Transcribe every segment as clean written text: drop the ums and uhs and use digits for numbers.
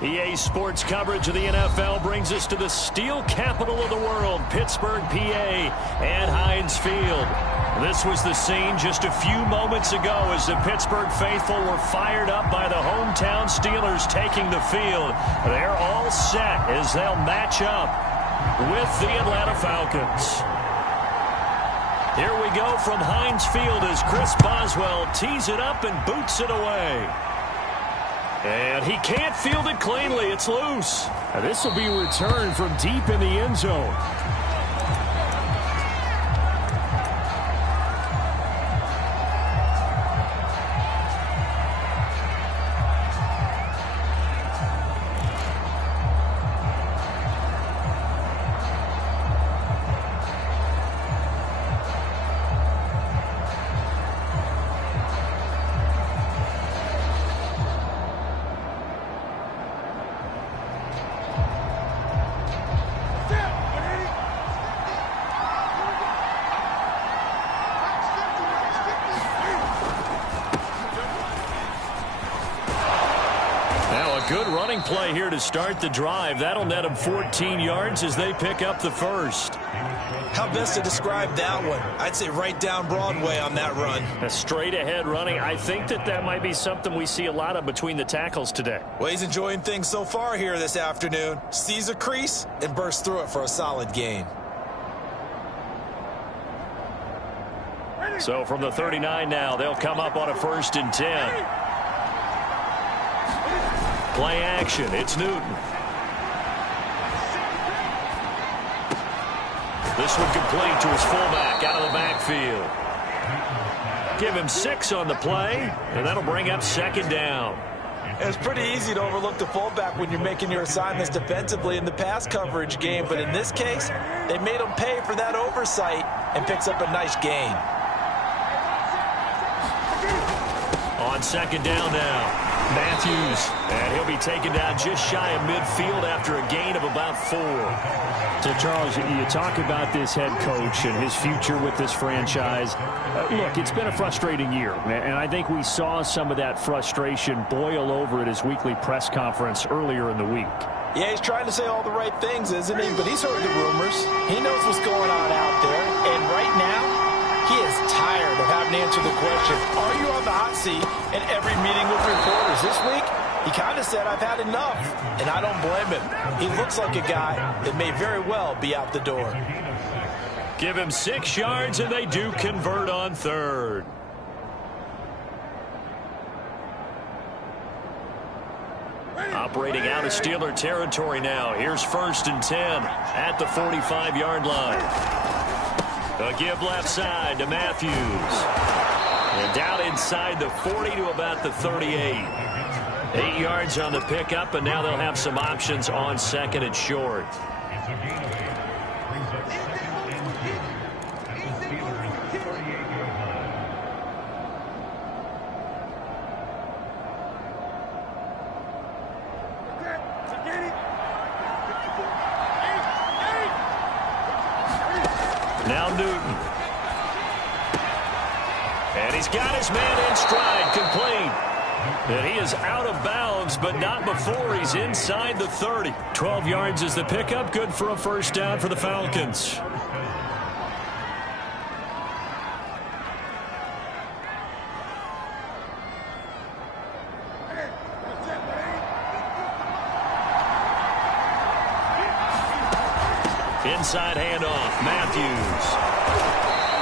EA Sports coverage of the NFL brings us to the steel capital of the world, Pittsburgh, PA, and Heinz Field. This was the scene just a few moments ago as the Pittsburgh faithful were fired up by the hometown Steelers taking the field. They're all set as they'll match up with the Atlanta Falcons. Here we go from Heinz Field as Chris Boswell tees it up and boots it away. And he can't field it cleanly. It's loose. Now this will be returned from deep in the end zone. Good running play here to start the drive. That'll net them 14 yards as they pick up the first. How best to describe that one? I'd say right down Broadway on that run. A straight ahead running. I think that might be something we see a lot of between the tackles today. Well, he's enjoying things so far here this afternoon. Sees a crease and bursts through it for a solid gain. So from the 39 now, they'll come up on a 1st and 10. Play action. It's Newton. This one complete to his fullback out of the backfield. Give him 6 on the play, and that'll bring up 2nd down. It's pretty easy to overlook the fullback when you're making your assignments defensively in the pass coverage game, but in this case, they made him pay for that oversight and picks up a nice gain. On 2nd down now. Matthews, and he'll be taken down just shy of midfield after a gain of about 4. So, Charles, you talk about this head coach and his future with this franchise. Look, it's been a frustrating year, and I think we saw some of that frustration boil over at his weekly press conference earlier in the week. Yeah, he's trying to say all the right things, isn't he? But he's heard the rumors. He knows what's going on out there, and right now, he is tired of having to answer the question, are you on the hot seat in every meeting with reporters? This week, he kind of said, I've had enough, and I don't blame him. He looks like a guy that may very well be out the door. Give him 6 yards, and they do convert on 3rd. Operating out of Steeler territory now. Here's 1st and 10 at the 45-yard line. A give left side to Matthews. And down inside the 40 to about the 38. 8 yards on the pickup, and now they'll have some options on 2nd and short. Now Newton. And he's got his man in stride, complete. And he is out of bounds, but not before he's inside the 30. 12 yards is the pickup, good for a 1st down for the Falcons. Inside handoff, Matthews.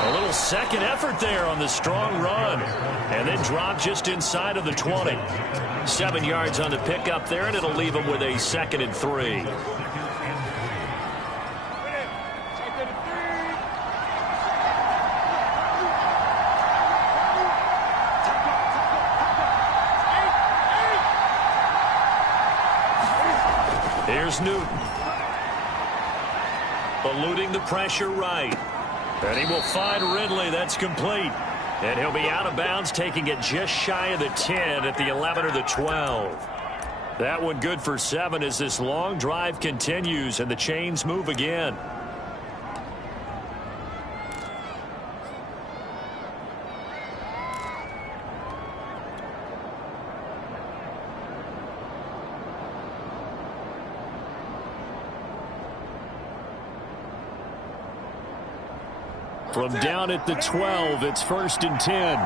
A little second effort there on the strong run. And then drop just inside of the 20. 7 yards on the pickup there, and it'll leave him with a 2nd and 3. Here's Newton. Eluding the pressure right. And he will find Ridley. That's complete. And he'll be out of bounds, taking it just shy of the 10 at the 11 or the 12. That one good for 7 as this long drive continues and the chains move again. From down at the 12, it's 1st and 10.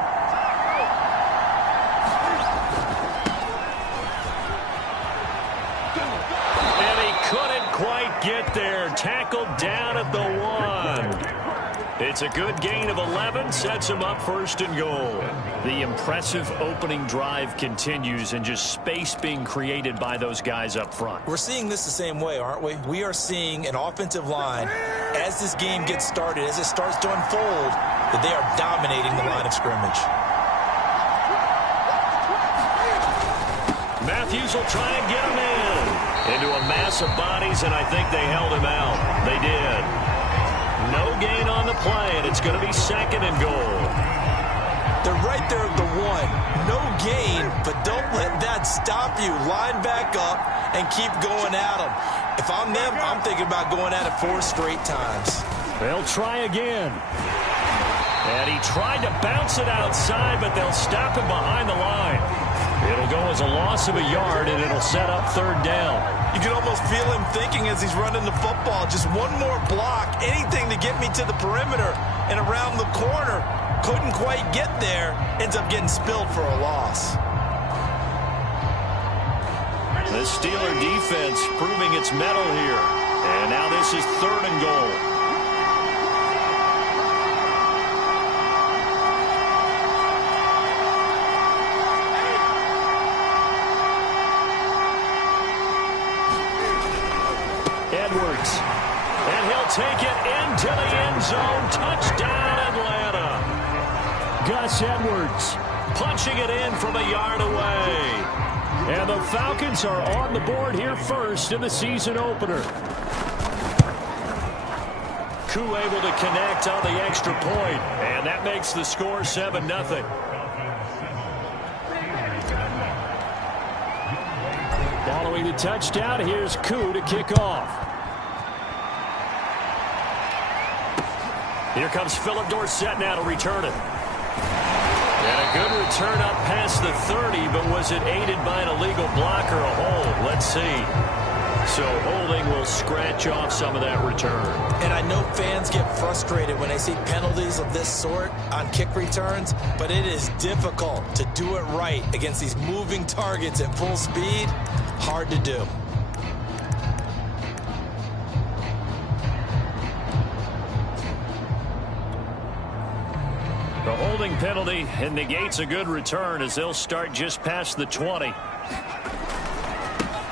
Quite get there. Tackled down at the 1. It's a good gain of 11. Sets him up 1st and goal. The impressive opening drive continues, and just space being created by those guys up front. We're seeing this the same way, aren't we? We are seeing an offensive line, as this game gets started, as it starts to unfold, that they are dominating the line of scrimmage. Matthews will try and get him in. Into a mass of bodies, and I think they held him out. They did. No gain on the play, and it's going to be 2nd and goal. They're right there at the 1. No gain, but don't let that stop you. Line back up and keep going at them. If I'm them, I'm thinking about going at it 4 straight times. They'll try again. And he tried to bounce it outside, but they'll stop him behind the line. It'll go as a loss of a yard, and it'll set up 3rd down. You can almost feel him thinking as he's running the football. Just one more block, anything to get me to the perimeter and around the corner. Couldn't quite get there. Ends up getting spilled for a loss. The Steeler defense proving its mettle here. And now this is 3rd and goal. Edwards. And he'll take it into the end zone. Touchdown, Atlanta. Gus Edwards. Punching it in from a yard away. And the Falcons are on the board here first in the season opener. Koo able to connect on the extra point. And that makes the score 7-0. Following the touchdown, here's Koo to kick off. Here comes Philip Dorsett now to return it. And a good return up past the 30, but was it aided by an illegal block or a hold? Let's see. So holding will scratch off some of that return. And I know fans get frustrated when they see penalties of this sort on kick returns, but it is difficult to do it right against these moving targets at full speed. Hard to do. The holding penalty and negates a good return as they'll start just past the 20.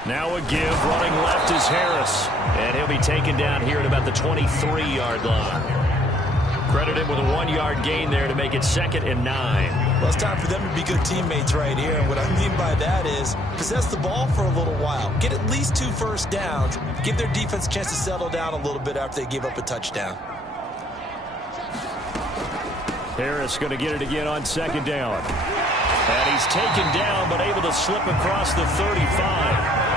Now a give, running left is Harris. And he'll be taken down here at about the 23-yard line. Credit him with a 1-yard gain there to make it 2nd and 9. Well, it's time for them to be good teammates right here. And what I mean by that is possess the ball for a little while. Get at least 2 first downs. Give their defense a chance to settle down a little bit after they give up a touchdown. Harris going to get it again on 2nd down. And he's taken down, but able to slip across the 35.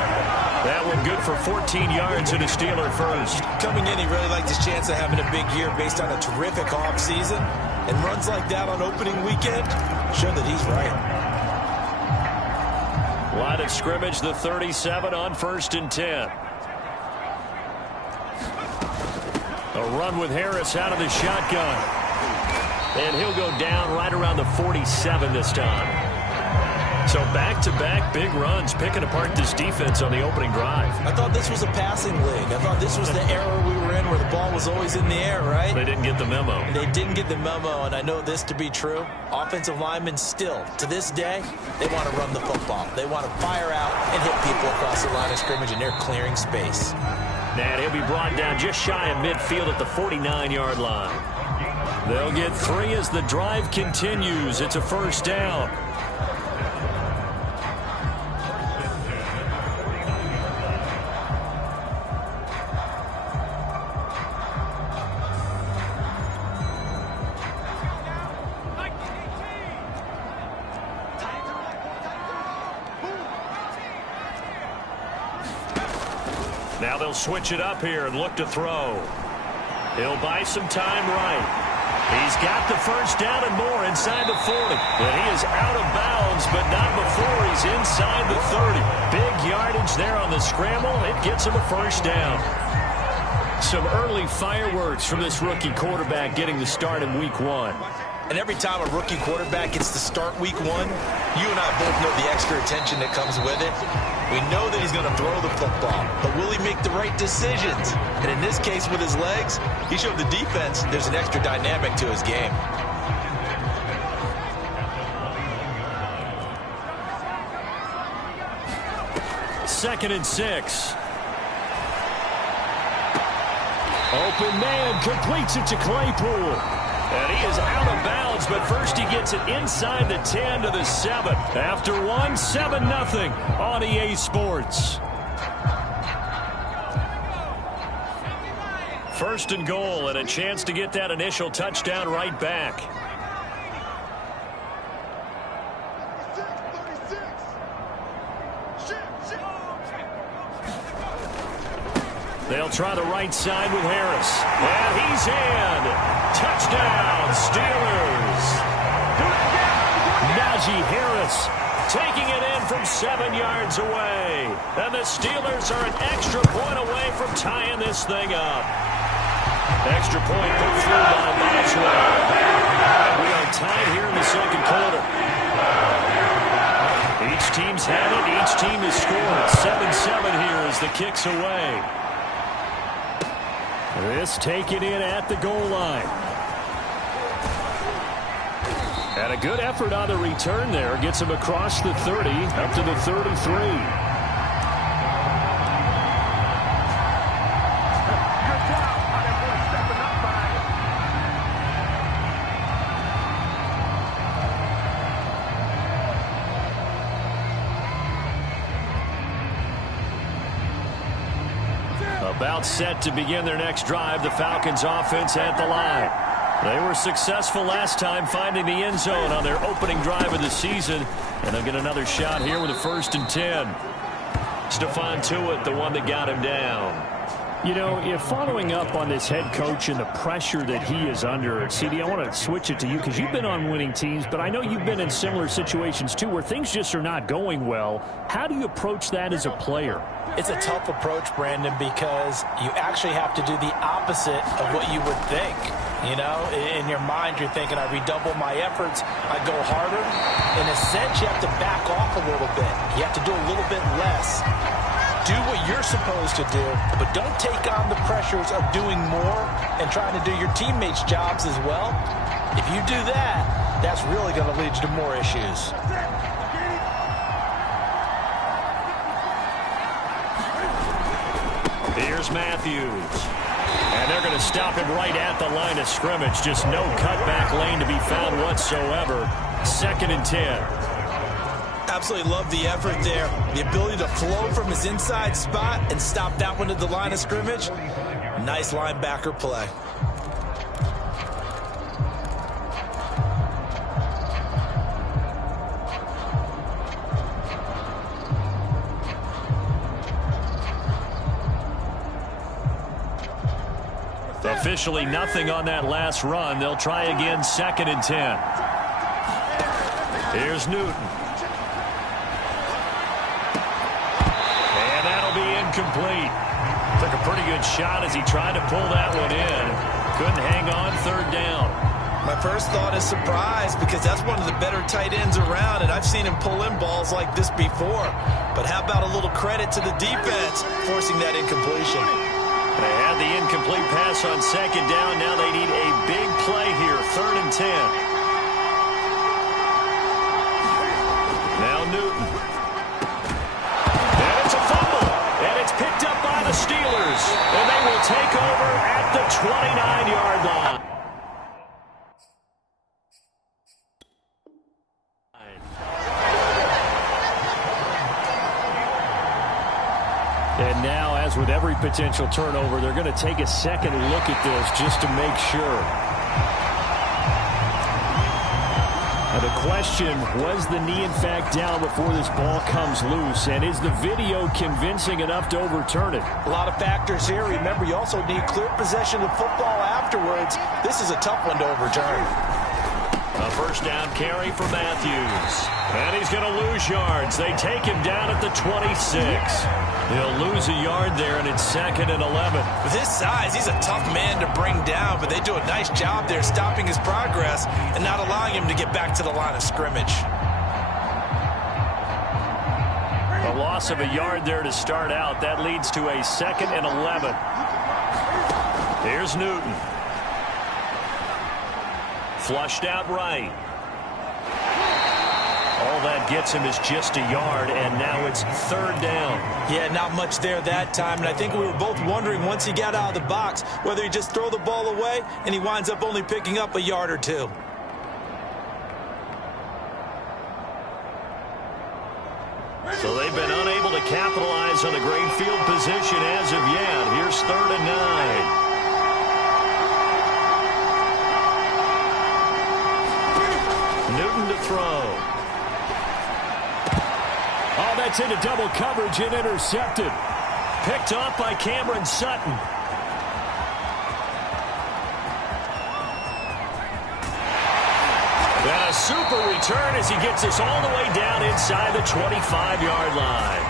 That one good for 14 yards and a Steeler first. Coming in, he really liked his chance of having a big year based on a terrific offseason. And runs like that on opening weekend show that he's right. Line of scrimmage, the 37 on 1st and 10. A run with Harris out of the shotgun. And he'll go down right around the 47 this time. So back-to-back big runs, picking apart this defense on the opening drive. I thought this was a passing league. I thought this was the era we were in where the ball was always in the air, right? They didn't get the memo. They didn't get the memo, and I know this to be true. Offensive linemen still, to this day, they want to run the football. They want to fire out and hit people across the line of scrimmage, and they're clearing space. And he'll be brought down just shy of midfield at the 49-yard line. They'll get 3 as the drive continues. It's a first down. Now they'll switch it up here and look to throw. He'll buy some time right. He's got the first down and more inside the 40. But he is out of bounds, but not before he's inside the 30. Big yardage there on the scramble. It gets him a first down. Some early fireworks from this rookie quarterback getting the start in week 1. And every time a rookie quarterback gets to start week 1, you and I both know the extra attention that comes with it. We know that he's going to throw the football, but will he make the right decisions? And in this case with his legs, he showed the defense there's an extra dynamic to his game. Second and 6. Open man completes it to Claypool. And he is out of bounds, but first he gets it inside the 10 to the 7. After 1, 7-0 on EA Sports. First and goal, and a chance to get that initial touchdown right back. They'll try the right side with Harris. And he's in. Touchdown, Steelers. Najee Harris taking it in from 7 yards away. And the Steelers are an extra point away from tying this thing up. Extra point put through by Boswell. We are tied here in the second quarter. Each team's had it. Each team has scored. 7-7 here as the kick's away. This taken in at the goal line. And a good effort on the return there. Gets him across the 30 up to the 33. About set to begin their next drive, the Falcons offense at the line. They were successful last time finding the end zone on their opening drive of the season, and they'll get another shot here with a 1st and 10. Stephon Tuitt, the one that got him down. You know, if following up on this head coach and the pressure that he is under, CD, I want to switch it to you because you've been on winning teams, but I know you've been in similar situations too where things just are not going well. How do you approach that as a player? It's a tough approach, Brandon, because you actually have to do the opposite of what you would think. You know, in your mind, you're thinking, I redouble my efforts, I go harder. In a sense, you have to back off a little bit. You have to do a little bit less. Do what you're supposed to do, but don't take on the pressures of doing more and trying to do your teammates' jobs as well. If you do that, that's really going to lead you to more issues. Here's Matthews. And they're going to stop him right at the line of scrimmage. Just no cutback lane to be found whatsoever. 2nd and 10. Absolutely love the effort there. The ability to flow from his inside spot and stop that one at the line of scrimmage. Nice linebacker play. Officially nothing on that last run. They'll try again, 2nd and 10. Here's Newton. And that'll be incomplete. Took a pretty good shot as he tried to pull that one in. Couldn't hang on, 3rd down. My first thought is surprise because that's one of the better tight ends around, and I've seen him pull in balls like this before. But how about a little credit to the defense forcing that incompletion? They had the incomplete pass on 2nd down. Now they need a big play here, 3rd and 10. Now Newton. And it's a fumble. And it's picked up by the Steelers. And they will take over at the 29-yard line. And now, as with every potential turnover, they're going to take a second look at this just to make sure. Now the question, was the knee in fact down before this ball comes loose? And is the video convincing enough to overturn it? A lot of factors here. Remember, you also need clear possession of football afterwards. This is a tough one to overturn. A 1st down carry for Matthews. And he's going to lose yards. They take him down at the 26. He'll lose a yard there, and it's 2nd and 11. With his size, he's a tough man to bring down, but they do a nice job there stopping his progress and not allowing him to get back to the line of scrimmage. A loss of a yard there to start out. That leads to a 2nd and 11. Here's Newton. Flushed out right. All that gets him is just a yard, and now it's 3rd down. Yeah, not much there that time, and I think we were both wondering once he got out of the box whether he'd just throw the ball away, and he winds up only picking up a yard or two. So they've been unable to capitalize on the great field position as of yet. Here's 3rd and 9. Newton to throw. Oh, that's into double coverage and intercepted. Picked off by Cameron Sutton. And a super return as he gets us all the way down inside the 25-yard line.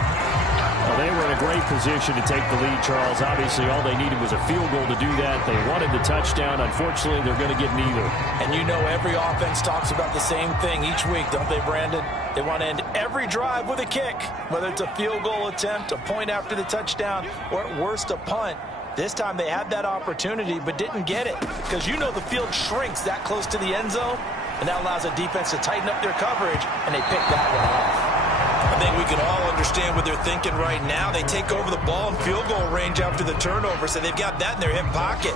Well, they were in a great position to take the lead, Charles. Obviously, all they needed was a field goal to do that. They wanted the touchdown. Unfortunately, they're going to get neither. And you know every offense talks about the same thing each week, don't they, Brandon? They want to end every drive with a kick, whether it's a field goal attempt, a point after the touchdown, or at worst, a punt. This time they had that opportunity but didn't get it because you know the field shrinks that close to the end zone, and that allows a defense to tighten up their coverage, and they pick that one off. I think we can all understand what they're thinking right now. They take over the ball in field goal range after the turnover, so they've got that in their hip pocket.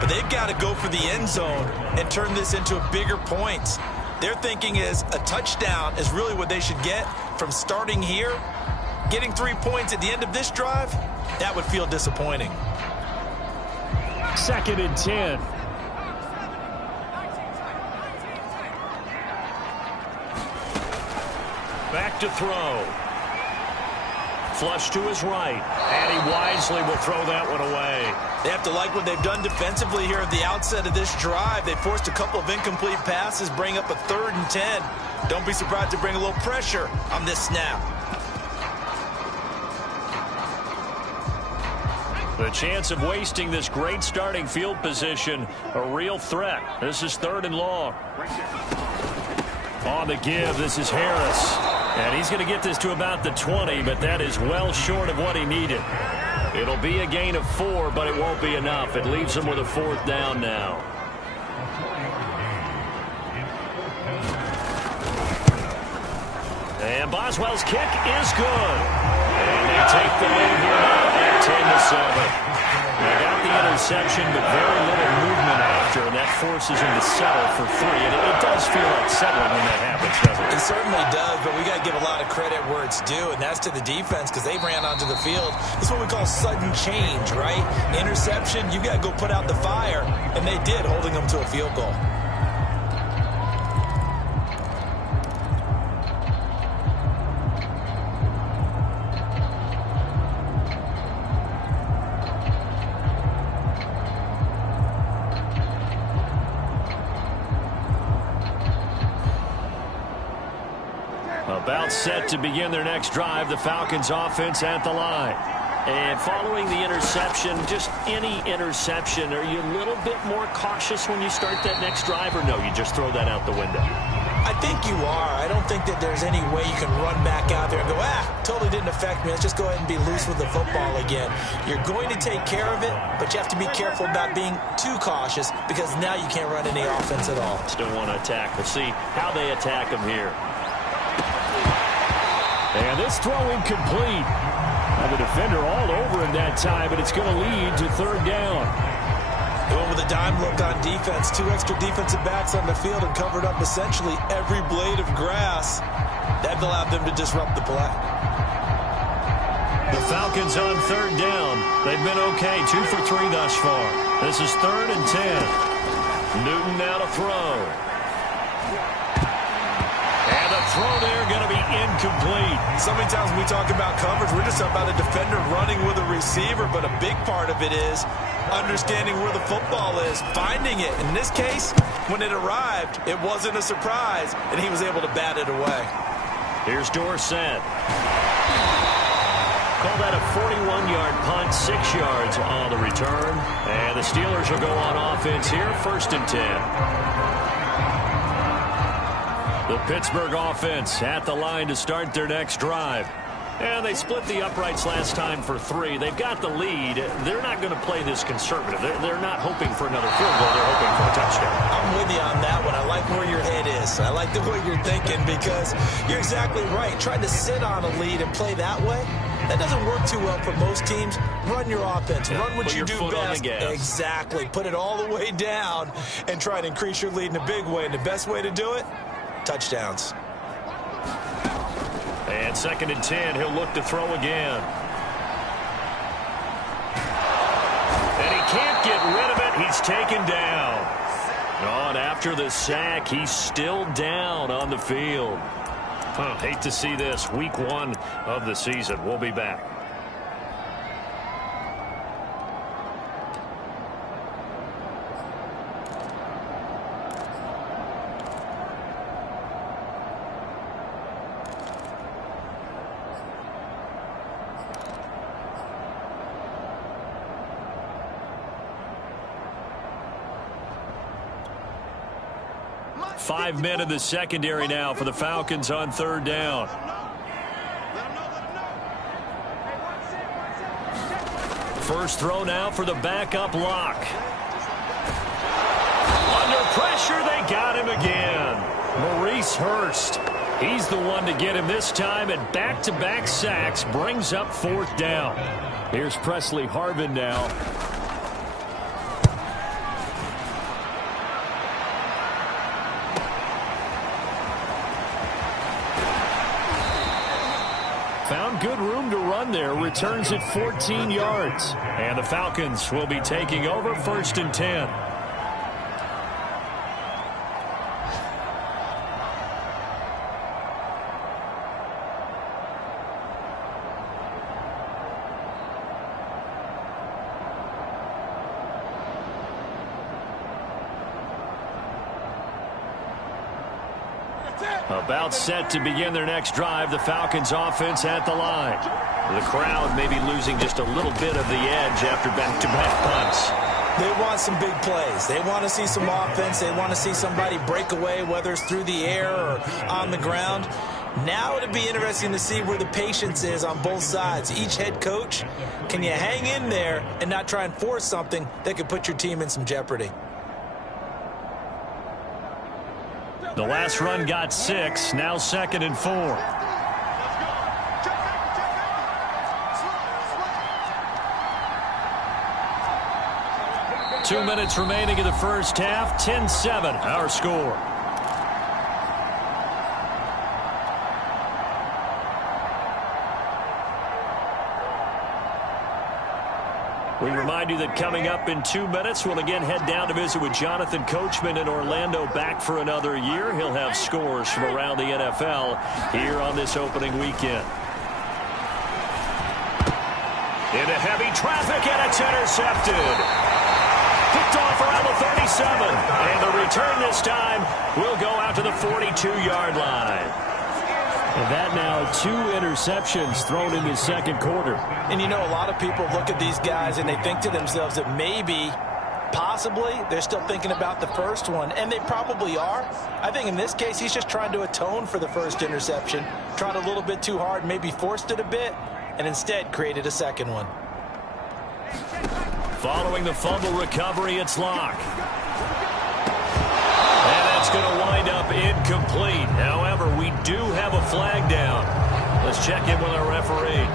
But they've got to go for the end zone and turn this into a bigger points. Their thinking is a touchdown is really what they should get from starting here. Getting 3 points at the end of this drive, that would feel disappointing. 2nd and 10. Back to throw. Flush to his right. And he wisely will throw that one away. They have to like what they've done defensively here at the outset of this drive. They forced a couple of incomplete passes, bring up a 3rd and 10. Don't be surprised to bring a little pressure on this snap. The chance of wasting this great starting field position, a real threat. This is 3rd and long. On the give, this is Harris. And he's going to get this to about the 20, but that is well short of what he needed. It'll be a gain of 4, but it won't be enough. It leaves him with a 4th down now. And Boswell's kick is good. And they take the lead here at 10-7. They got the interception, but very little movement after, and that forces him to settle for 3. And it does feel like settling when that happens, doesn't it? It certainly does, but we got to give a lot of credit where it's due, and that's to the defense because they ran onto the field. This is what we call sudden change, right? Interception, you got to go put out the fire, and they did, holding them to a field goal. About set to begin their next drive, the Falcons offense at the line. And following the interception, just any interception, are you a little bit more cautious when you start that next drive, or no, you just throw that out the window? I think you are. I don't think that there's any way you can run back out there and go, totally didn't affect me. Let's just go ahead and be loose with the football again. You're going to take care of it, but you have to be careful about being too cautious because now you can't run any offense at all. Still want to attack. We'll see how they attack him here. And this throw incomplete. And the defender all over him that time, but it's going to lead to 3rd down. They went with a dime look on defense. 2 extra defensive backs on the field and covered up essentially every blade of grass. That allowed them to disrupt the play. The Falcons on 3rd down. They've been okay. 2 for 3 thus far. This is 3rd and 10. Newton now to throw. And the throw there going to be incomplete. So many times when we talk about coverage, we're just talking about a defender running with a receiver, but a big part of it is understanding where the football is, finding it. In this case, when it arrived, it wasn't a surprise, and he was able to bat it away. Here's Dorsett. Call that a 41-yard punt, 6 yards on the return. And the Steelers will go on offense here, 1st and 10. The Pittsburgh offense at the line to start their next drive. And they split the uprights last time for 3. They've got the lead. They're not going to play this conservative. They're not hoping for another field goal. They're hoping for a touchdown. I'm with you on that one. I like where your head is. I like the way you're thinking because you're exactly right. Trying to sit on a lead and play that way, that doesn't work too well for most teams. Run your offense. Run what you do best. Exactly. Put it all the way down and try to increase your lead in a big way. And the best way to do it, touchdowns. And 2nd and 10, he'll look to throw again. And he can't get rid of it. He's taken down. And after the sack, he's still down on the field. Hate to see this. Week 1 of the season. We'll be back. Five men in the secondary now for the Falcons on 3rd down. First throw now for the backup lock. Under pressure, they got him again. Maurice Hurst. He's the one to get him this time, and back-to-back sacks brings up 4th down. Here's Presley Harvin now. Found good room to run there. Returns at 14 yards. And the Falcons will be taking over 1st and 10. About set to begin their next drive. The Falcons offense at the line. The crowd may be losing just a little bit of the edge after back-to-back punts. They want some big plays. They want to see some offense. They want to see somebody break away, whether it's through the air or on the ground. Now it'll be interesting to see where the patience is on both sides. Each head coach, can you hang in there and not try and force something that could put your team in some jeopardy? The last run got 6. Now 2nd and 4. 2 minutes remaining in the first half. 10-7 our score. We remind you that coming up in 2 minutes, we'll again head down to visit with Jonathan Coachman in Orlando, back for another year. He'll have scores from around the NFL here on this opening weekend. Into heavy traffic, and it's intercepted. Picked off around the 37. And the return this time will go out to the 42-yard line. And that now 2 interceptions thrown in the 2nd quarter. And you know, a lot of people look at these guys and they think to themselves that maybe, possibly, they're still thinking about the first one. And they probably are. I think in this case, he's just trying to atone for the first interception. Tried a little bit too hard, maybe forced it a bit, and instead created a second one. Following the fumble recovery, it's Locke. And that's going to wind up incomplete. However, we do have a flag down. Let's check in with our referee.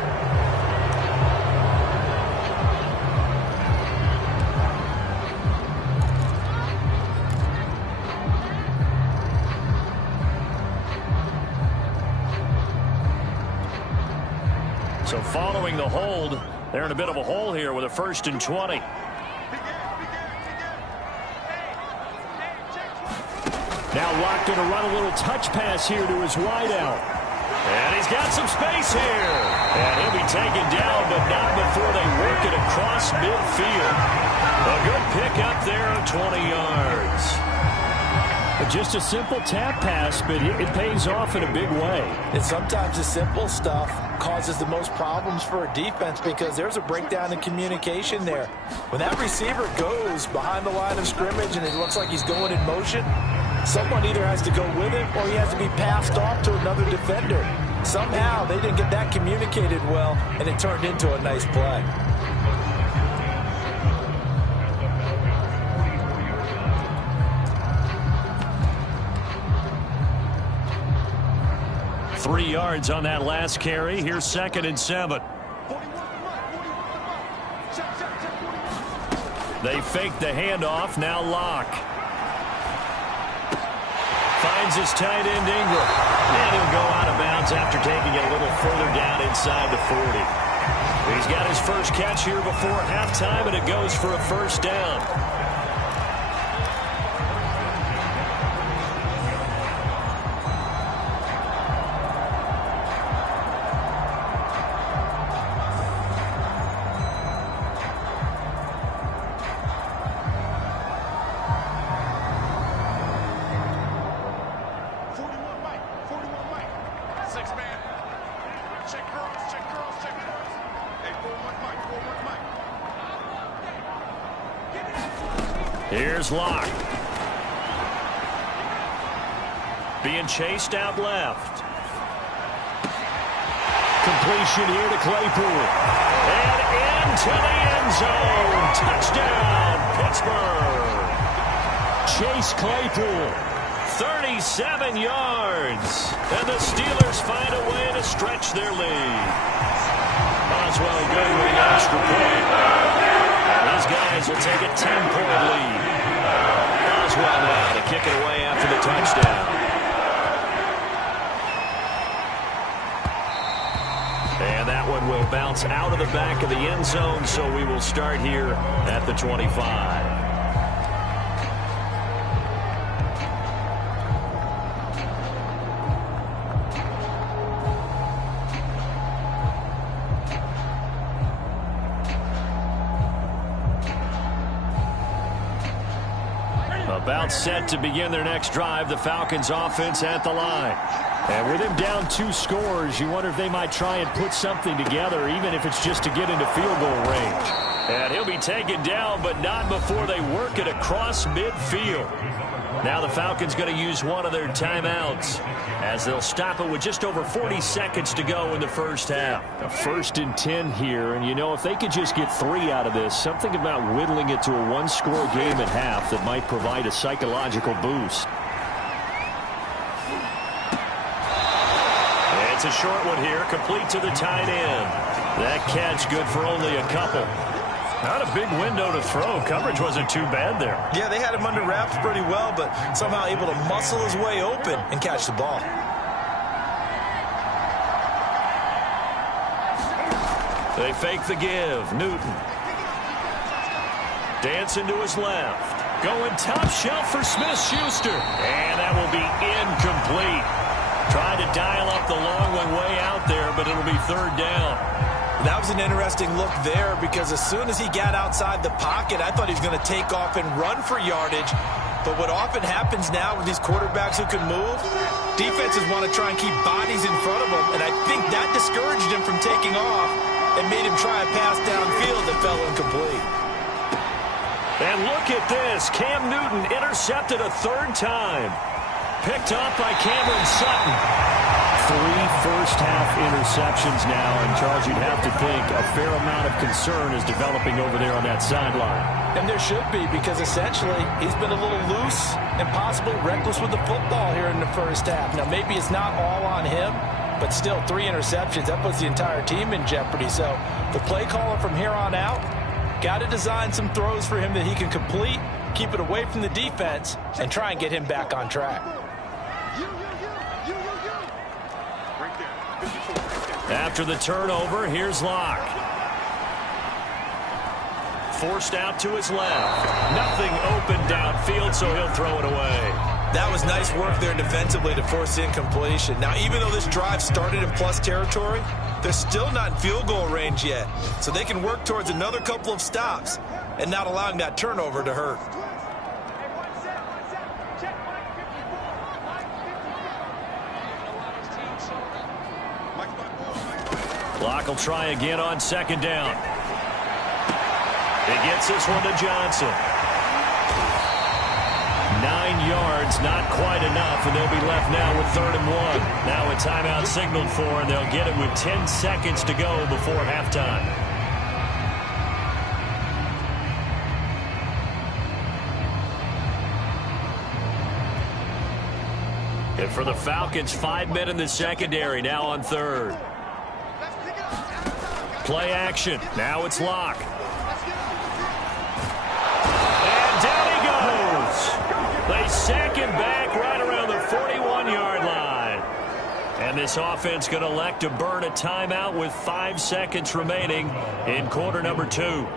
So following the hold, they're in a bit of a hole here with a 1st and 20. Now Locke going to run a little touch pass here to his wideout. And he's got some space here. And he'll be taken down, but not before they work it across midfield. A good pickup there of 20 yards. Just a simple tap pass, but it pays off in a big way. And sometimes the simple stuff causes the most problems for a defense because there's a breakdown in communication there. When that receiver goes behind the line of scrimmage and it looks like he's going in motion, someone either has to go with him or he has to be passed off to another defender. Somehow they didn't get that communicated well, and it turned into a nice play. Three yards on that last carry. Here's 2nd and 7. They fake the handoff. Now Locke. Finds his tight end Ingram. And he'll go out of bounds after taking it a little further down inside the 40. He's got his first catch here before halftime, and it goes for a first down. Here's Locke. Being chased out left. Completion here to Claypool. And into the end zone. Touchdown, Pittsburgh. Chase Claypool. 37 yards. And the Steelers find a way to stretch their lead. Boswell good with the extra point. These guys will take a 10-point lead. Boswell now to kick it away after the touchdown. And that one will bounce out of the back of the end zone, so we will start here at the 25. About set to begin their next drive, the Falcons offense at the line. And with him down 2 scores, you wonder if they might try and put something together, even if it's just to get into field goal range. And he'll be taken down, but not before they work it across midfield. Now the Falcons going to use one of their timeouts as they'll stop it with just over 40 seconds to go in the first half. A 1st and 10 here, and you know, if they could just get 3 out of this, something about whittling it to a 1-score game at half that might provide a psychological boost. It's a short one here, complete to the tight end. That catch good for only a couple. Not a big window to throw. Coverage wasn't too bad there. Yeah, they had him under wraps pretty well, but somehow able to muscle his way open and catch the ball. They fake the give. Newton. Dancing to his left. Going top shelf for Smith-Schuster. And that will be incomplete. Trying to dial up the long one way out there, but it'll be 3rd down. That was an interesting look there because as soon as he got outside the pocket, I thought he was going to take off and run for yardage. But what often happens now with these quarterbacks who can move, defenses want to try and keep bodies in front of them, and I think that discouraged him from taking off and made him try a pass downfield that fell incomplete. And look at this. Cam Newton intercepted a 3rd time. Picked off by Cameron Sutton. 3 first-half interceptions now, and Charles, you'd have to think a fair amount of concern is developing over there on that sideline. And there should be, because essentially he's been a little loose and possibly reckless with the football here in the first half. Now, maybe it's not all on him, but still 3 interceptions. That puts the entire team in jeopardy. So the play caller from here on out got to design some throws for him that he can complete, keep it away from the defense, and try and get him back on track. After the turnover, here's Locke. Forced out to his left. Nothing open downfield, so he'll throw it away. That was nice work there defensively to force incompletion. Now, even though this drive started in plus territory, they're still not in field goal range yet. So they can work towards another couple of stops and not allowing that turnover to hurt. Clock will try again on second down. He gets this one to Johnson. 9 yards, not quite enough, and they'll be left now with 3rd and 1. Now a timeout signaled for, and they'll get it with 10 seconds to go before halftime. And for the Falcons, 5 men in the secondary, now on 3rd. Play action. Now it's Locke. And down he goes. They sack him back right around the 41-yard line. And this offense going to elect to burn a timeout with 5 seconds remaining in quarter number 2. And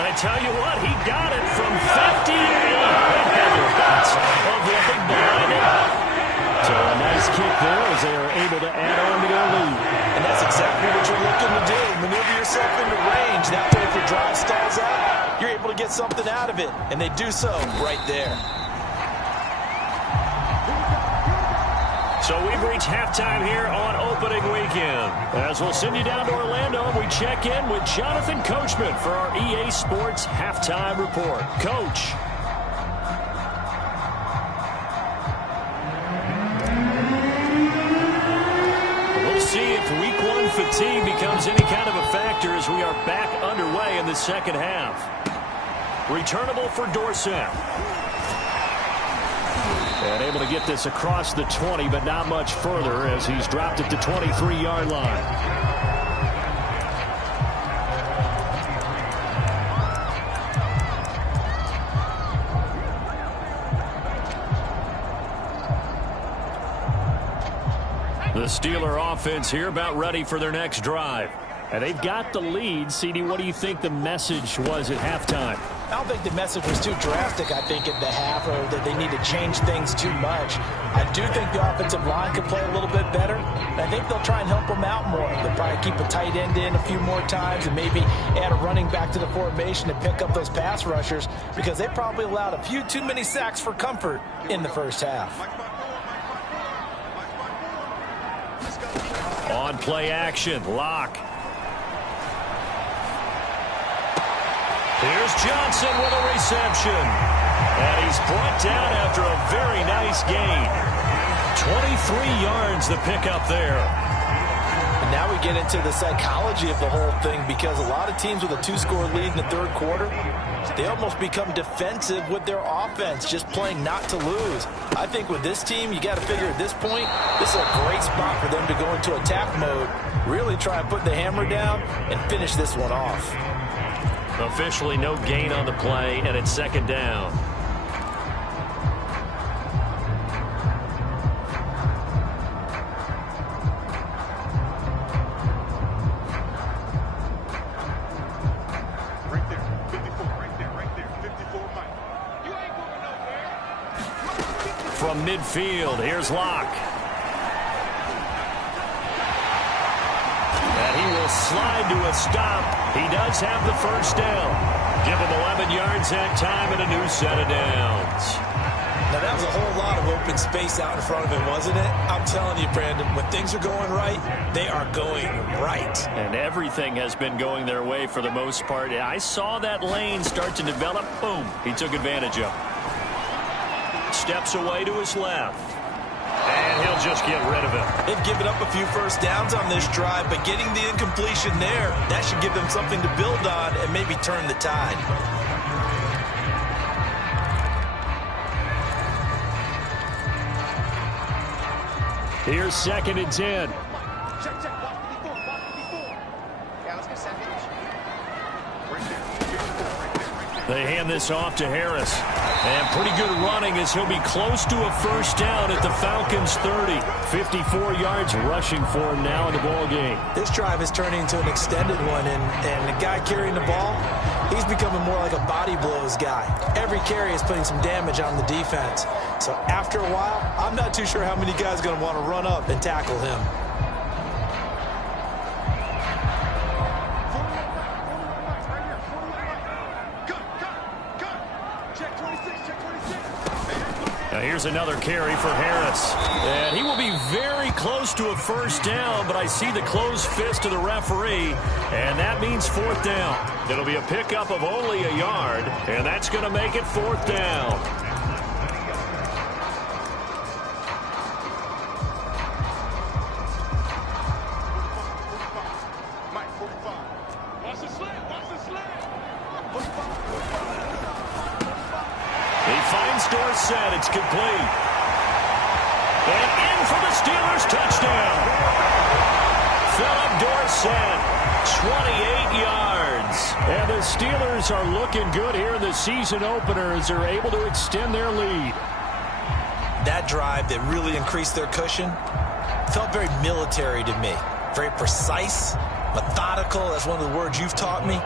I tell you what, he got it from 58. So a nice kick there as they are able to add on to their lead. And that's exactly what you're looking to do. Maneuver yourself into range. That way, if your drive stalls out, you're able to get something out of it. And they do so right there. So we've reached halftime here on opening weekend. As we'll send you down to Orlando, we check in with Jonathan Coachman for our EA Sports Halftime Report. Coach. We'll see if week 1 fatigue becomes any kind of a factor as we are back underway in the second half. Returnable for Dorsett. And able to get this across the 20, but not much further as he's dropped it to 23-yard line. The Steeler offense here about ready for their next drive. And they've got the lead. CD, what do you think the message was at halftime? I don't think the message was too drastic, I think, at the half, or that they need to change things too much. I do think the offensive line could play a little bit better. And I think they'll try and help them out more. They'll probably keep a tight end in a few more times and maybe add a running back to the formation and pick up those pass rushers because they probably allowed a few too many sacks for comfort in the first half. On play action, Locke. Here's Johnson with a reception. And he's brought down after a very nice gain. 23 yards the pickup there. And now we get into the psychology of the whole thing because a lot of teams with a 2-score lead in the third quarter, they almost become defensive with their offense, just playing not to lose. I think with this team, you got to figure at this point, this is a great spot for them to go into attack mode, really try and put the hammer down and finish this one off. Officially no gain on the play, and it's second down. Right there, 54, right there, 54, Mike. You ain't going nowhere. From midfield, here's Locke. And he will slide to a stop. He does have the first down. Give him 11 yards that time and a new set of downs. Now, that was a whole lot of open space out in front of him, wasn't it? I'm telling you, Brandon, when things are going right, they are going right. And everything has been going their way for the most part. I saw that lane start to develop. Boom. He took advantage of it. Steps away to his left. And he'll just get rid of it. They've given up a few first downs on this drive, but getting the incompletion there, that should give them something to build on and maybe turn the tide. Here's 2nd and 10. Check, block 54. Yeah, let's get second. Right there, 54, right there. They hand this off to Harris. And pretty good running as he'll be close to a first down at the Falcons' 30. 54 yards rushing for him now in the ball game. This drive is turning into an extended one, and the guy carrying the ball, he's becoming more like a body blows guy. Every carry is putting some damage on the defense. So after a while, I'm not too sure how many guys are going to want to run up and tackle him. Check 26, check 26. Here's another carry for Harris. And he will be very close to a first down, but I see the closed fist of the referee, and that means fourth down. It'll be a pickup of only a yard, and that's going to make it fourth down. Dorsett, it's complete. And in for the Steelers, touchdown. Philip Dorsett, 28 yards. And the Steelers are looking good here in the season opener as they're able to extend their lead. That drive that really increased their cushion felt very military to me. Very precise, methodical, that's one of the words you've taught me.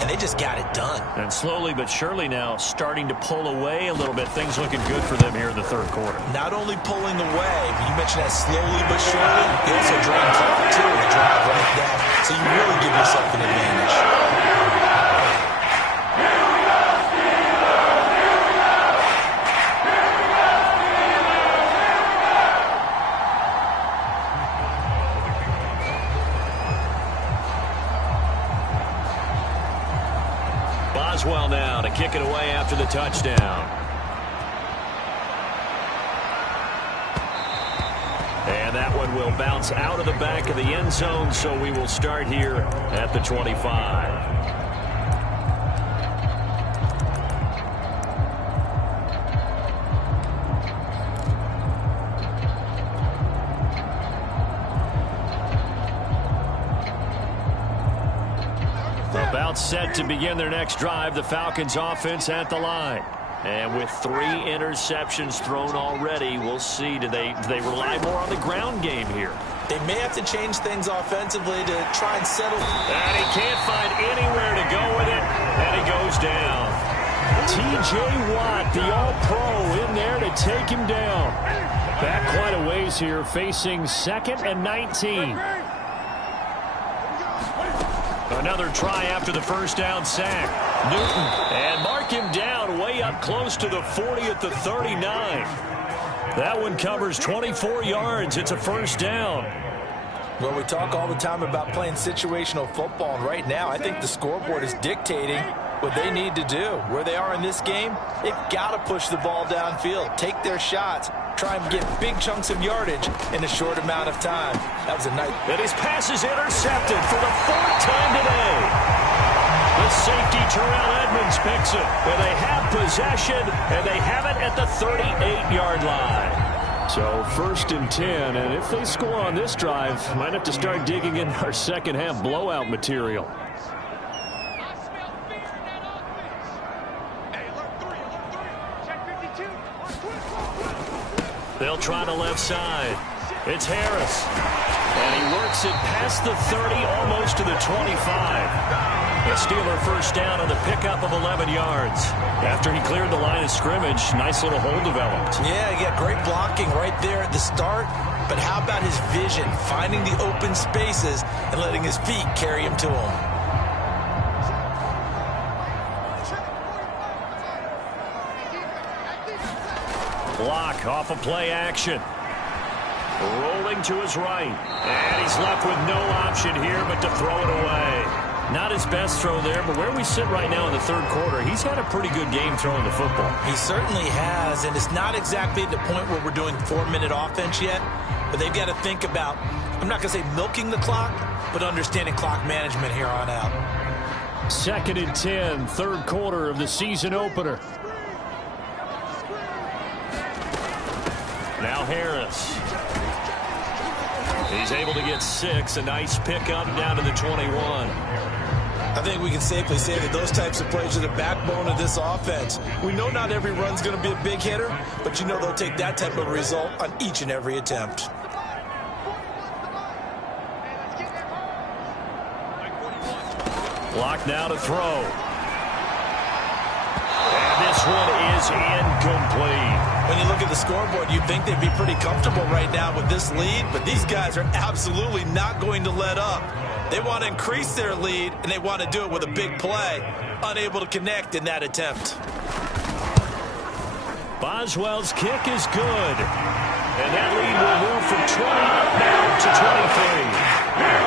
And they just got it done. And slowly but surely now starting to pull away a little bit. Things looking good for them here in the third quarter. Not only pulling away, but you mentioned that slowly but surely. They also drain clock, too, in a drive like that. So you really give yourself an advantage. Boswell now to kick it away after the touchdown. And that one will bounce out of the back of the end zone, so we will start here at the 25. About set to begin their next drive, the Falcons offense at the line. And with 3 interceptions thrown already, we'll see. Do they rely more on the ground game here? They may have to change things offensively to try and settle. And he can't find anywhere to go with it, and he goes down. T.J. Watt, the All-Pro, in there to take him down. Back quite a ways here, facing 2nd and 19. Another try after the first down sack. Newton, and mark him down way up close to the 40 at the 39. That one covers 24 yards. It's a first down. Well, we talk all the time about playing situational football, and right now I think the scoreboard is dictating what they need to do. Where they are in this game, they've got to push the ball downfield, take their shots, try and get big chunks of yardage in a short amount of time. That was a nice. And his pass is intercepted for the 4th time today. The safety, Terrell Edmonds, picks it. And they have possession, and they have it at the 38-yard line. So 1st and 10, and if they score on this drive, might have to start digging in our second half blowout material. They'll try the left side. It's Harris. And he works it past the 30, almost to the 25. A Steeler first down on the pickup of 11 yards. After he cleared the line of scrimmage, nice little hole developed. Yeah, he got great blocking right there at the start. But how about his vision, finding the open spaces and letting his feet carry him to him? Block off of play action. Rolling to his right. And he's left with no option here but to throw it away. Not his best throw there, but where we sit right now in the third quarter, he's had a pretty good game throwing the football. He certainly has, and it's not exactly at the point where we're doing 4-minute offense yet, but they've got to think about, I'm not going to say milking the clock, but understanding clock management here on out. 2nd and 10, third quarter of the season opener. Now Harris. He's able to get 6. A nice pickup down to the 21. I think we can safely say that those types of plays are the backbone of this offense. We know not every run's going to be a big hitter, but you know they'll take that type of result on each and every attempt. Block now to throw. And this one is incomplete. When you look at the scoreboard, you'd think they'd be pretty comfortable right now with this lead, but these guys are absolutely not going to let up. They want to increase their lead, and they want to do it with a big play. Unable to connect in that attempt. Boswell's kick is good. And that lead will move from 20 up now to 23.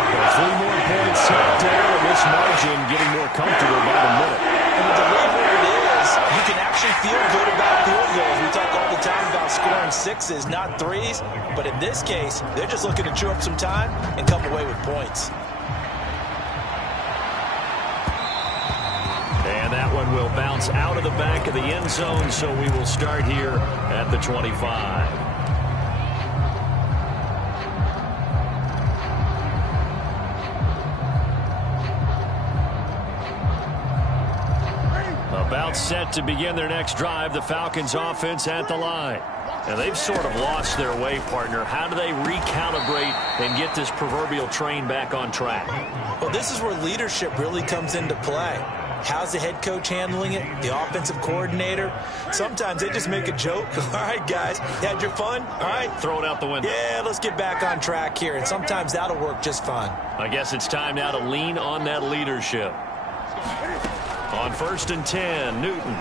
Well, 3 more points tacked down, and this margin getting more comfortable by the minute. And with the lead where it is, you can actually feel good about field goals. We talk all the time about scoring 6s, not 3s. But in this case, they're just looking to chew up some time and come away with points. And that one will bounce out of the back of the end zone, so we will start here at the 25. About set to begin their next drive, the Falcons offense at the line. And they've sort of lost their way, partner. How do they recalibrate and get this proverbial train back on track? Well, this is where leadership really comes into play. How's the head coach handling it? The offensive coordinator? Sometimes they just make a joke. All right, guys, you had your fun? All right. Throw it out the window. Yeah, let's get back on track here. And sometimes that'll work just fine. I guess it's time now to lean on that leadership. On 1st and 10, Newton.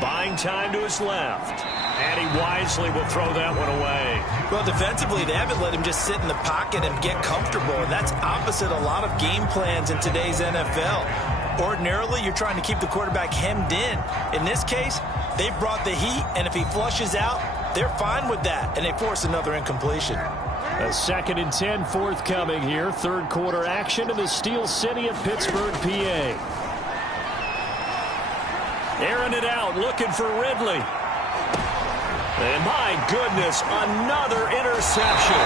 Buying time to his left. And he wisely will throw that one away. Well, defensively, they haven't let him just sit in the pocket and get comfortable. And that's opposite a lot of game plans in today's NFL. Ordinarily, you're trying to keep the quarterback hemmed in. In this case, they brought the heat, and if he flushes out, they're fine with that, and they force another incompletion. A 2nd and 10 forthcoming here. 3rd quarter action in the Steel City of Pittsburgh, PA. Airing it out, looking for Ridley. And my goodness, another interception.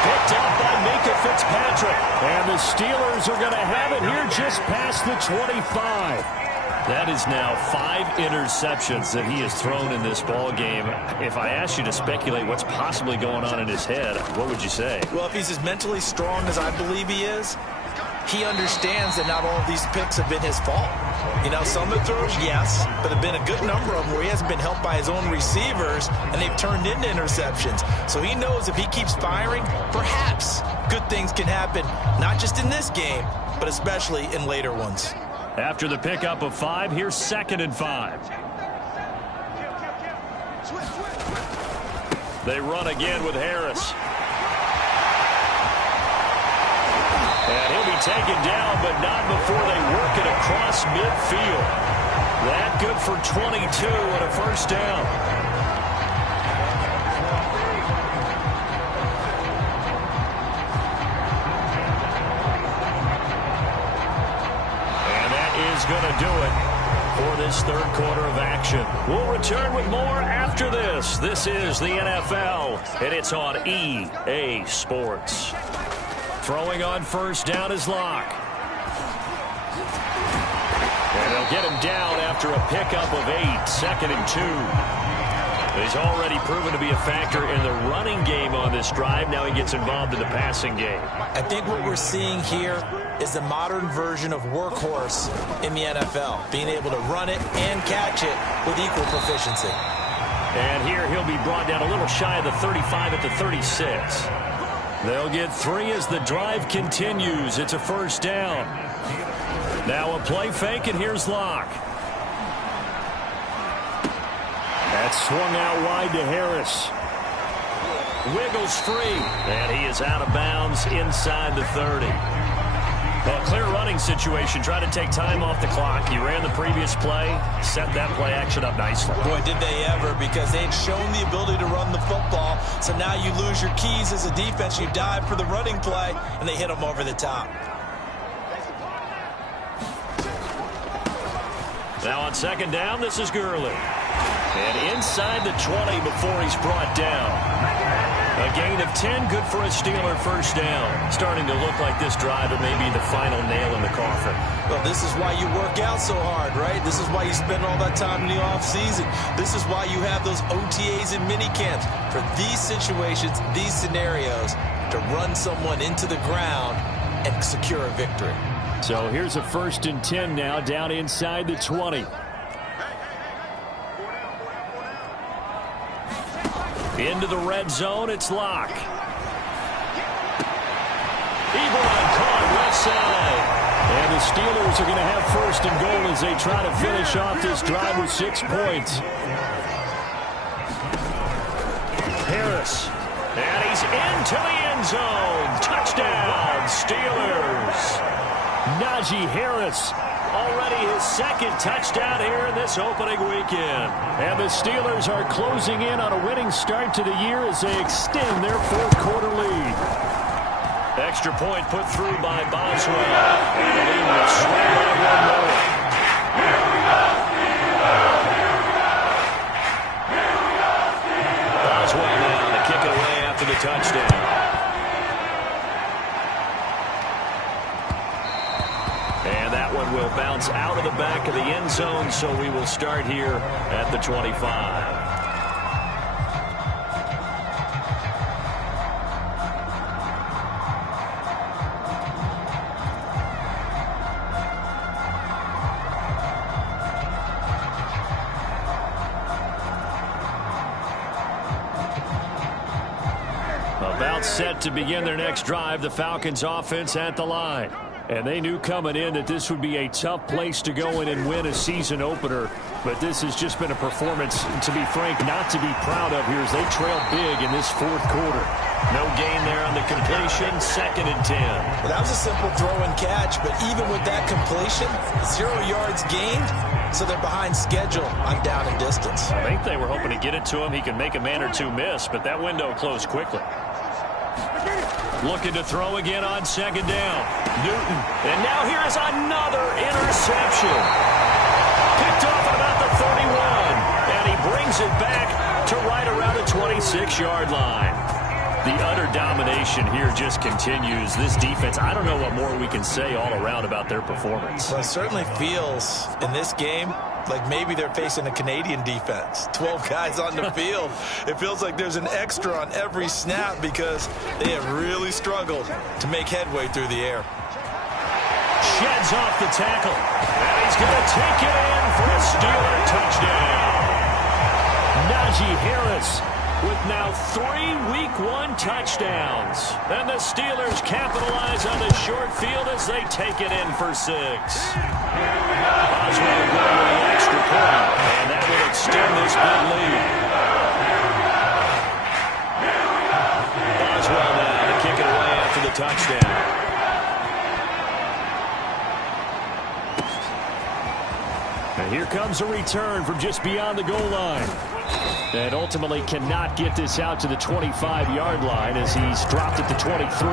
Picked up by Minka Fitzpatrick. And the Steelers are going to have it here just past the 25. That is now 5 interceptions that he has thrown in this ball game. If I asked you to speculate what's possibly going on in his head, what would you say? Well, if he's as mentally strong as I believe he is, he understands that not all of these picks have been his fault. You know, some of the throws, yes, but there have been a good number of them where he hasn't been helped by his own receivers, and they've turned into interceptions. So he knows if he keeps firing, perhaps good things can happen, not just in this game, but especially in later ones. After the pickup of 5, here's 2nd and 5. They run again with Harris. And he'll be taken down, but not before they work it across midfield. That good for 22 and a 1st down. Going to do it for this 3rd quarter of action. We'll return with more after this. This is the NFL, and it's on EA Sports. Throwing on 1st down is Locke. And they'll get him down after a pickup of 8, 2nd and 2. He's already proven to be a factor in the running game on this drive. Now he gets involved in the passing game. I think what we're seeing here is the modern version of workhorse in the NFL, being able to run it and catch it with equal proficiency. And here he'll be brought down a little shy of the 35 at the 36. They'll get 3 as the drive continues. It's a 1st down. Now a play fake, and here's Locke. That's swung out wide to Harris. Wiggles free, and he is out of bounds inside the 30. Well, clear running situation. Try to take time off the clock. He ran the previous play, set that play action up nicely. Boy, did they ever, because they'd shown the ability to run the football. So now you lose your keys as a defense. You dive for the running play, and they hit them over the top. Now on 2nd down, this is Gurley. And inside the 20 before he's brought down. A gain of 10, good for a Steeler 1st down. Starting to look like this drive, it may be the final nail in the coffin. Well, this is why you work out so hard, right? This is why you spend all that time in the offseason. This is why you have those OTAs and mini camps. For these situations, these scenarios, to run someone into the ground and secure a victory. So here's a 1st and 10 now, down inside the 20. Into the red zone, it's Locke. Ebron caught left side. And the Steelers are going to have first and goal as they try to finish off this drive with 6 points. Harris. And he's into the end zone. Touchdown, Steelers. Najee Harris. Already his second touchdown here in this opening weekend. And the Steelers are closing in on a winning start to the year as they extend their fourth-quarter lead. Extra point put through by Boswell. And the lead will swing by one more. Boswell now to kick it away after the touchdown. And that one will bounce out of the back of the end zone, so we will start here at the 25. About set to begin their next drive, the Falcons offense at the line. And they knew coming in that this would be a tough place to go in and win a season opener. But this has just been a performance, to be frank, not to be proud of here as they trail big in this fourth quarter. No gain there on the completion, 2nd and 10. Well, that was a simple throw and catch, but even with that completion, 0 yards gained, so they're behind schedule on down and distance. I think they were hoping to get it to him. He could make a man or two miss, but that window closed quickly. Looking to throw again on 2nd down. Newton. And now here is another interception. Picked off at about the 31. And he brings it back to right around the 26-yard line. The utter domination here just continues. This defense, I don't know what more we can say all around about their performance. Well, it certainly feels in this game like maybe they're facing a Canadian defense. 12 guys on the field. It feels like there's an extra on every snap because they have really struggled to make headway through the air. Sheds off the tackle. And he's going to take it in for a Steeler touchdown. Najee Harris with now 3 Week 1 touchdowns. And the Steelers capitalize on the short field as they take it in for 6. Boswell going with the extra point, and that will extend this big lead. Boswell now to kick it away after the touchdown. And here comes a return from just beyond the goal line. And ultimately cannot get this out to the 25-yard line as he's dropped at the 23.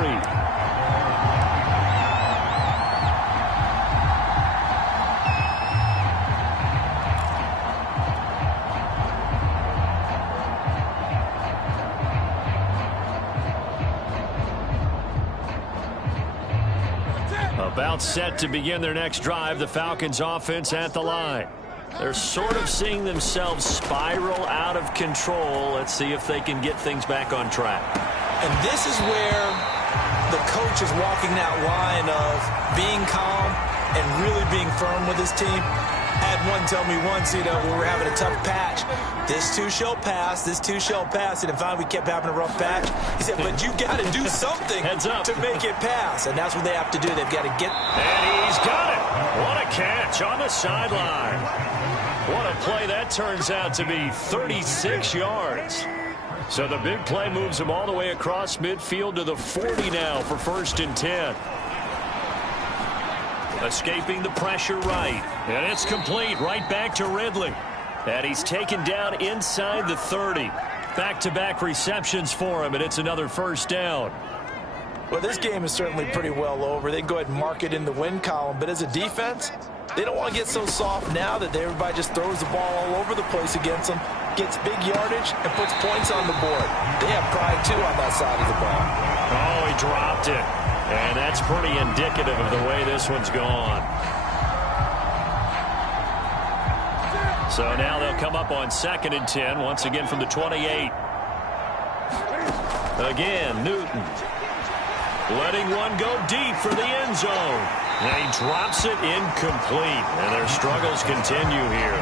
About set to begin their next drive, the Falcons offense at the line. They're sort of seeing themselves spiral out of control. Let's see if they can get things back on track. And this is where the coach is walking that line of being calm and really being firm with his team. I had one tell me once, when we were having a tough patch, this too shall pass, this too shall pass. And finally we kept having a rough patch. He said, but you got to do something to make it pass. And that's what they have to do. They've got to get. And he's got it. What a catch on the sideline. What a play that turns out to be, 36 yards. So the big play moves him all the way across midfield to the 40 now for 1st and 10. Escaping the pressure right. And it's complete right back to Ridley. And he's taken down inside the 30. Back-to-back receptions for him, and it's another 1st down. Well, this game is certainly pretty well over. They can go ahead and mark it in the win column. But as a defense, they don't want to get so soft now that everybody just throws the ball all over the place against them, gets big yardage, and puts points on the board. They have pride, too, on that side of the ball. Oh, he dropped it. And that's pretty indicative of the way this one's gone. So now they'll come up on 2nd and 10, once again from the 28. Again, Newton. Letting one go deep for the end zone. And he drops it incomplete. And their struggles continue here.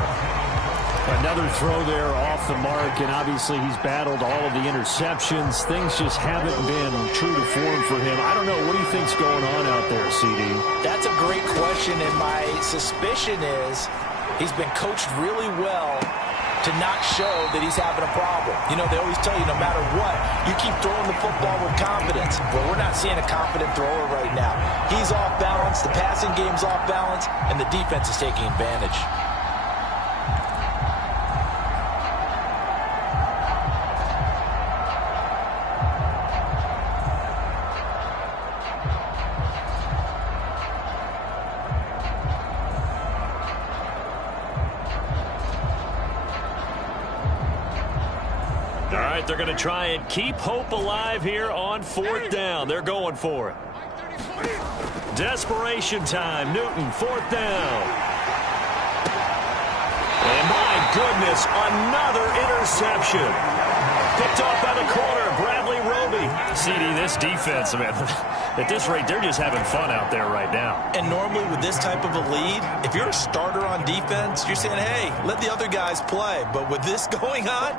Another throw there off the mark, and obviously he's battled all of the interceptions. Things just haven't been true to form for him. I don't know. What do you think's going on out there, CD? That's a great question, and my suspicion is he's been coached really well to not show that he's having a problem. You know, they always tell you no matter what, you keep throwing the football with confidence. Well, we're not seeing a confident thrower right now. He's off balance, the passing game's off balance, and the defense is taking advantage. They're going to try and keep hope alive here on 4th down. They're going for it. Desperation time. Newton, 4th down. And my goodness, another interception. Picked off by the corner, Bradley Roby. CD, this defense, man, at this rate, they're just having fun out there right now. And normally with this type of a lead, if you're a starter on defense, you're saying, hey, let the other guys play. But with this going on,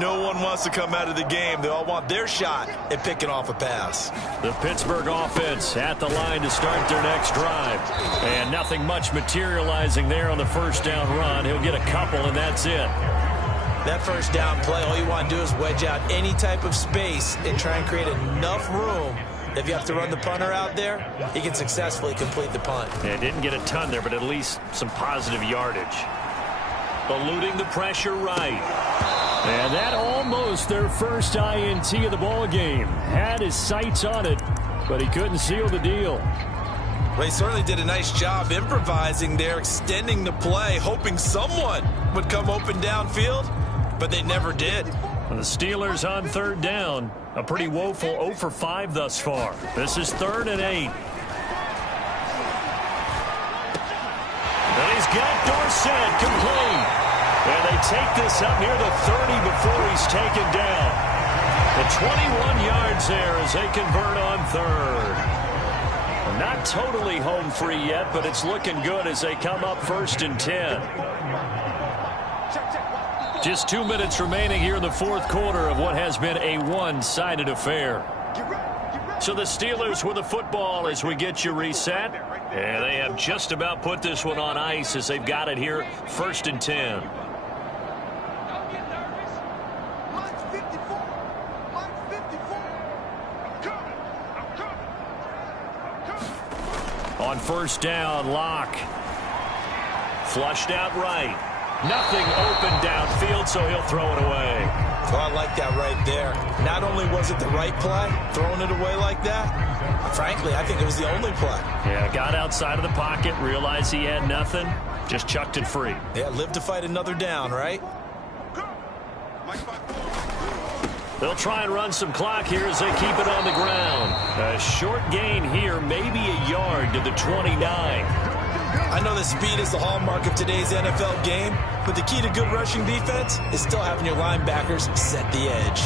no one wants to come out of the game. They all want their shot at picking off a pass. The Pittsburgh offense at the line to start their next drive. And nothing much materializing there on the first down run. He'll get a couple, and that's it. That first down play, all you want to do is wedge out any type of space and try and create enough room. If you have to run the punter out there, he can successfully complete the punt. Yeah, didn't get a ton there, but at least some positive yardage. Eluding the pressure right. And that almost their first INT of the ball game. Had his sights on it, but he couldn't seal the deal. Well, he certainly did a nice job improvising there, extending the play, hoping someone would come open downfield, but they never did. The Steelers on 3rd down. A pretty woeful 0 for 5 thus far. This is 3rd and 8. And he's got Dorsett complete. And they take this up near the 30 before he's taken down. The 21 yards there as they convert on 3rd. Not totally home free yet, but it's looking good as they come up 1st and 10. Just 2 minutes remaining here in the 4th quarter of what has been a one-sided affair. So the Steelers with the football as we get you reset. And they have just about put this one on ice as they've got it here 1st and 10. On 1st down, Locke. Flushed out right. Nothing open downfield, so he'll throw it away. Oh, I like that right there. Not only was it the right play, throwing it away like that, frankly, I think it was the only play. Yeah, got outside of the pocket, realized he had nothing, just chucked it free. Yeah, live to fight another down, right? They'll try and run some clock here as they keep it on the ground. A short gain here, maybe a yard to the 29. I know that speed is the hallmark of today's NFL game, but the key to good rushing defense is still having your linebackers set the edge.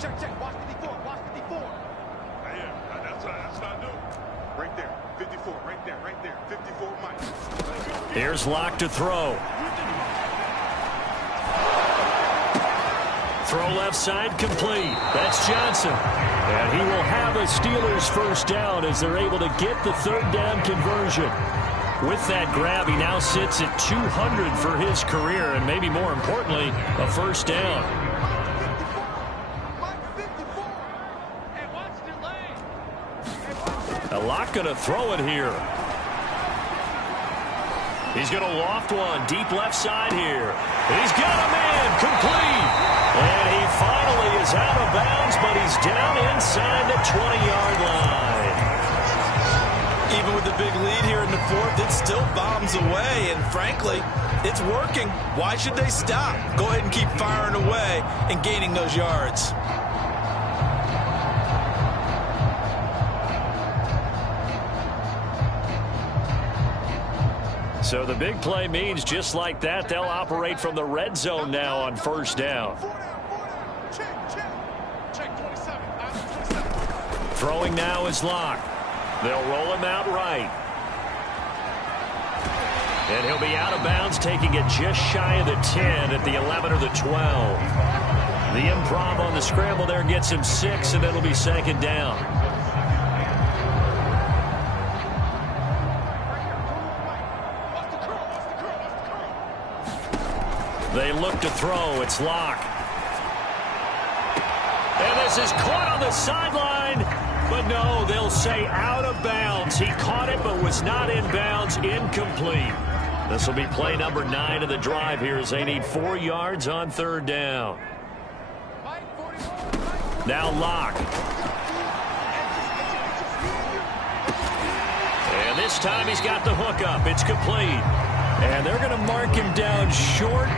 Check. Watch 54. That's not new. Right there. 54. Right there. 54, Mike. Here's Locke to throw. Throw left side complete. That's Johnson. And he will have a Steelers first down as they're able to get the 3rd down conversion. With that grab, he now sits at 200 for his career, and maybe more importantly, a first down. Locke going to throw it here. He's going to loft one deep left side here. He's got a man complete. And he finally is out of bounds, but he's down inside the 20-yard line. Even with the big lead here in the 4th, it still bombs away. And frankly, it's working. Why should they stop? Go ahead and keep firing away and gaining those yards. So the big play means just like that, they'll operate from the red zone now on first down. Throwing now is Locke. They'll roll him out right. And he'll be out of bounds, taking it just shy of the 10 at the 11 or the 12. The improv on the scramble there gets him 6, and it'll be second down. They look to throw. It's Locke. And this is caught on the sideline. But no, they'll say out of bounds. He caught it but was not in bounds. Incomplete. This will be play number 9 of the drive here as they need 4 yards on third down. Now Locke. And this time he's got the hook up. It's complete. And they're going to mark him down short,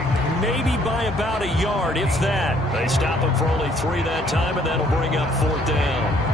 maybe by about a yard, if that. They stop him for only 3 that time, and that'll bring up fourth down.